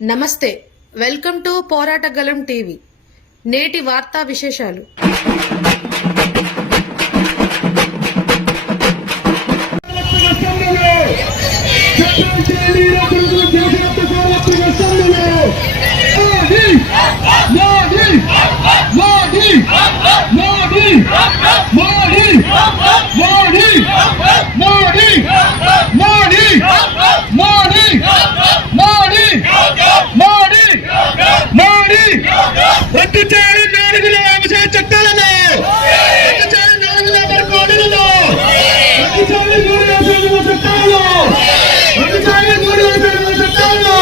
నమస్తే welcome to పోరాటగలం TV నేటి వార్తా విశేషాలు రద్దు చేయాలి నాలుగులో వ్యవసాయ చట్టాలను. రద్దు రద్దు మూడు వ్యవసాయ చట్టాలను. రద్దు మూడు వ్యవసాయ చట్టాలను.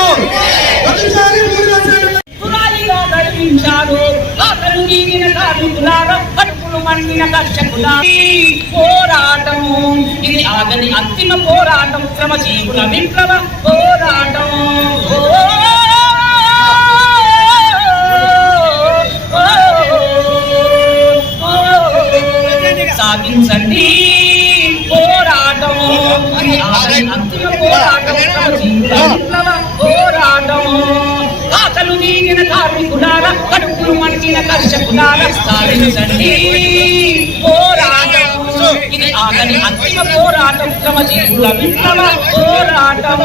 రద్దు మూడు వ్యవసాయ పురాణిగా నడిపించారు అతను కార్మికులారా కడుపులు మండిన కర్షకుల పోరాటం ఇది ఆగని అంతిమ పోరాటం. శ్రమజీవుల విప్లవ పోరాటం. పోరాటం పోరాటం ఆకలు నీగిన కార్మికులారా కడుపులు మండిన కర్షకులారా. సాధించండి. పోరాటం ఇది ఆగని అంతిమ పోరాటం. శ్రమజీవుల విప్లవ. పోరాటం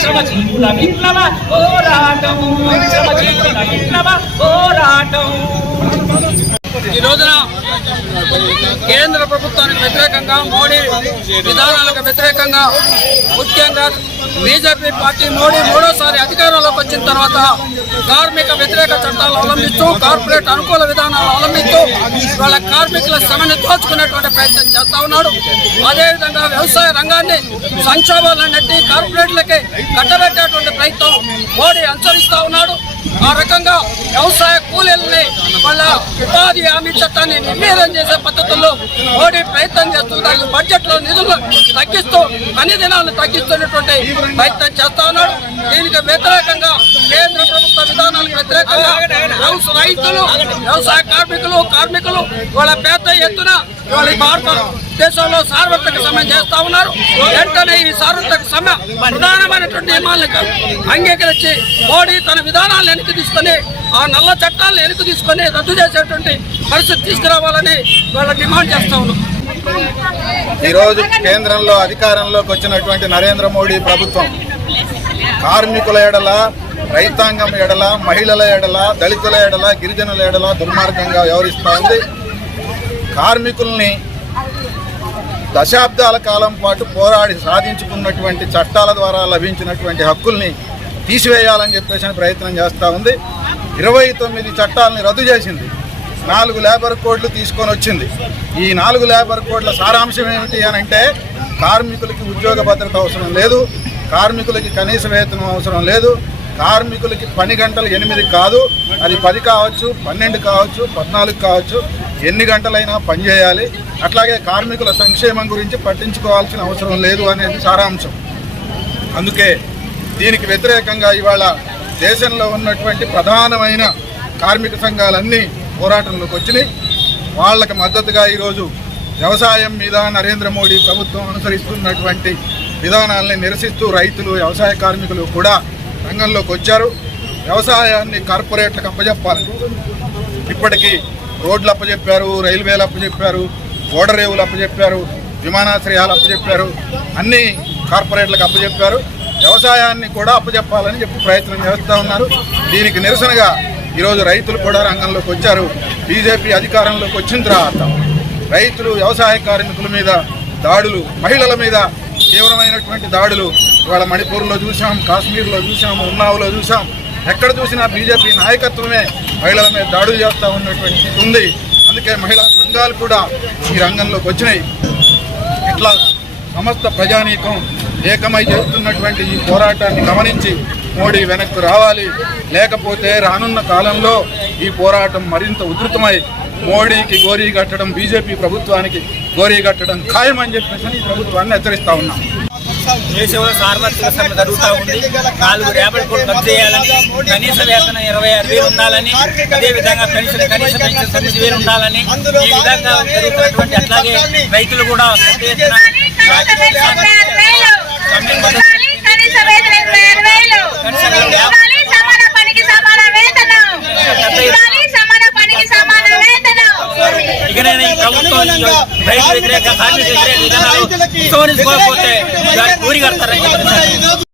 శ్రమజీవుల విప్లవ. పోరాటం శ్రమజీవుల విప్లవ. పోరాటం ఈ రోజున కేంద్ర ప్రభుత్వానికి వ్యతిరేకంగా మోడీ విధానాలకు వ్యతిరేకంగా ముఖ్యంగా బీజేపీ పార్టీ మోడీ మూడోసారి అధికారంలోకి వచ్చిన తర్వాత కార్మిక వ్యతిరేక చట్టాలు అవలంబిస్తూ కార్పొరేట్ అనుకూల విధానాలు అవలంబిస్తూ వాళ్ళ కార్మికుల శ్రమని దోచుకునేటువంటి ప్రయత్నం చేస్తా ఉన్నాడు. అదేవిధంగా వ్యవసాయ రంగాన్ని సంక్షోభాలను నెట్టి కార్పొరేట్లకి కట్టబెట్టేటువంటి ప్రయత్నం మోడీ అనుసరిస్తా ఉన్నాడు. ఆ రకంగా వ్యవసాయ కూలీలని వాళ్ళ ఉపాధి హామీ చట్టాన్ని నిర్వీర్యం చేసే పద్ధతుల్లో మోడీ ప్రయత్నం చేస్తూ దానికి బడ్జెట్లో నిధులు తగ్గిస్తూ అన్ని దినాలను తగ్గిస్తున్నటువంటి ప్రయత్నం చేస్తా ఉన్నాడు. దీనికి వ్యతిరేకంగా కేంద్ర ప్రభుత్వ విధానాలకు వ్యతిరేకంగా రైతులు వ్యవసాయ కార్మికులు కార్మికులు వాళ్ళ పెద్ద ఎత్తున వాళ్ళ భారత దేశంలో సార్వత్రిక సమ్మె చేస్తా ఉన్నారు. వెంటనే ఈ సార్వత్రిక సమ్మె ప్రధానమైనటువంటి నియమాలను అంగీకరించి మోడీ తన విధానాలను వెనక్కి తీసుకొని ఆ నల్ల చట్టాలను వెనక్కి తీసుకొని రద్దు చేసేటువంటి పరిస్థితి తీసుకురావాలని వాళ్ళ డిమాండ్ చేస్తా ఉన్నాం. ఈరోజు కేంద్రంలో అధికారంలోకి వచ్చినటువంటి నరేంద్ర మోడీ ప్రభుత్వం కార్మికుల ఎడల రైతాంగం ఎడల మహిళల ఎడల దళితుల ఎడల గిరిజనుల ఎడల దుర్మార్గంగా వ్యవహరిస్తూ ఉంది. కార్మికుల్ని దశాబ్దాల కాలం పాటు పోరాడి సాధించుకున్నటువంటి చట్టాల ద్వారా లభించినటువంటి హక్కుల్ని తీసివేయాలని చెప్పేసి ప్రయత్నం చేస్తూ ఉంది. ఇరవై తొమ్మిది చట్టాలని రద్దు చేసింది. నాలుగు లేబర్ కోడ్లు తీసుకొని వచ్చింది. ఈ నాలుగు లేబర్ కోడ్ల సారాంశం ఏమిటి అని అంటే కార్మికులకి ఉద్యోగ భద్రత అవసరం లేదు. కార్మికులకి కనీస వేతనం అవసరం లేదు. కార్మికులకి పని గంటలు ఎనిమిది కాదు. అది పది కావచ్చు పన్నెండు కావచ్చు పద్నాలుగు కావచ్చు ఎన్ని గంటలైనా పనిచేయాలి అట్లాగే కార్మికుల సంక్షేమం గురించి పట్టించుకోవాల్సిన అవసరం లేదు అనేది సారాంశం. అందుకే దీనికి వ్యతిరేకంగా ఇవాళ దేశంలో ఉన్నటువంటి ప్రధానమైన కార్మిక సంఘాలన్నీ పోరాటంలోకి వచ్చినాయి. వాళ్ళకి మద్దతుగా ఈరోజు వ్యవసాయం మీద నరేంద్ర మోడీ ప్రభుత్వం అనుసరిస్తున్నటువంటి విధానాలని నిరసిస్తూ రైతులు వ్యవసాయ కార్మికులు కూడా రంగంలోకి వచ్చారు. వ్యవసాయాన్ని కార్పొరేట్లకు అప్పజెప్పాలి. ఇప్పటికీ రోడ్లు అప్పచెప్పారు రైల్వేలు అప్పచెప్పారు ఓడరేవులు అప్పచెప్పారు విమానాశ్రయాలు అప్పచెప్పారు అన్ని కార్పొరేట్లకు అప్పచెప్పారు. వ్యవసాయాన్ని కూడా అప్పచెప్పాలని చెప్పి ప్రయత్నం చేస్తూ ఉన్నారు. దీనికి నిరసనగా ఈరోజు రైతులు కూడా రంగంలోకి వచ్చారు. బీజేపీ అధికారంలోకి వచ్చిన తర్వాత రైతులు వ్యవసాయ కార్మికుల మీద దాడులు మహిళల మీద తీవ్రమైనటువంటి దాడులు ఇవాళ మణిపూర్లో చూసాం కాశ్మీర్లో చూసాం ఉన్నావులో చూసాం ఎక్కడ చూసినా బీజేపీ నాయకత్వమే మహిళల మీద దాడులు చేస్తూ ఉన్నటువంటి ఉంది. అందుకే మహిళా సంఘాలు కూడా ఈ రంగంలోకి వచ్చినాయి. ఇట్లా సమస్త ప్రజానీకం ఏకమై చేస్తున్నటువంటి ఈ పోరాటాన్ని గమనించి మోడీ వెనక్కు రావాలి. లేకపోతే రానున్న కాలంలో ఈ పోరాటం మరింత ఉధృతమై మోడీకి గోరీ కట్టడం బీజేపీ ప్రభుత్వానికి గోరీ కట్టడం ఖాయమని చెప్పేసి ఈ ప్రభుత్వాన్ని హెచ్చరిస్తా ఉన్నాం. దేశంలో సార్వత్రిక సమ్మె జరుగుతూ ఉంది. నాలుగు రేపటి కూడా రద్దు చేయాలని కనీస వేతనం ఇరవై ఆరు వేలు ఉండాలని అదే విధంగా పెన్షన్ కనీస పెన్షన్ తొమ్మిది వేలు ఉండాలని ఈ విధంగా జరుగుతున్నటువంటి అట్లాగే రైతులు కూడా పెద్ద ఎత్తున సమ్మె కనీస వేతనం ఇరవై ఆరు వేలు కనీస వేతనం ఇవ్వాలి, సమాన ఇకనైనా ఈ ప్రభుత్వం ఈ రైతు వ్యతిరేక కార్మిక వ్యతిరేక విధానాలు కడతారని చెప్పి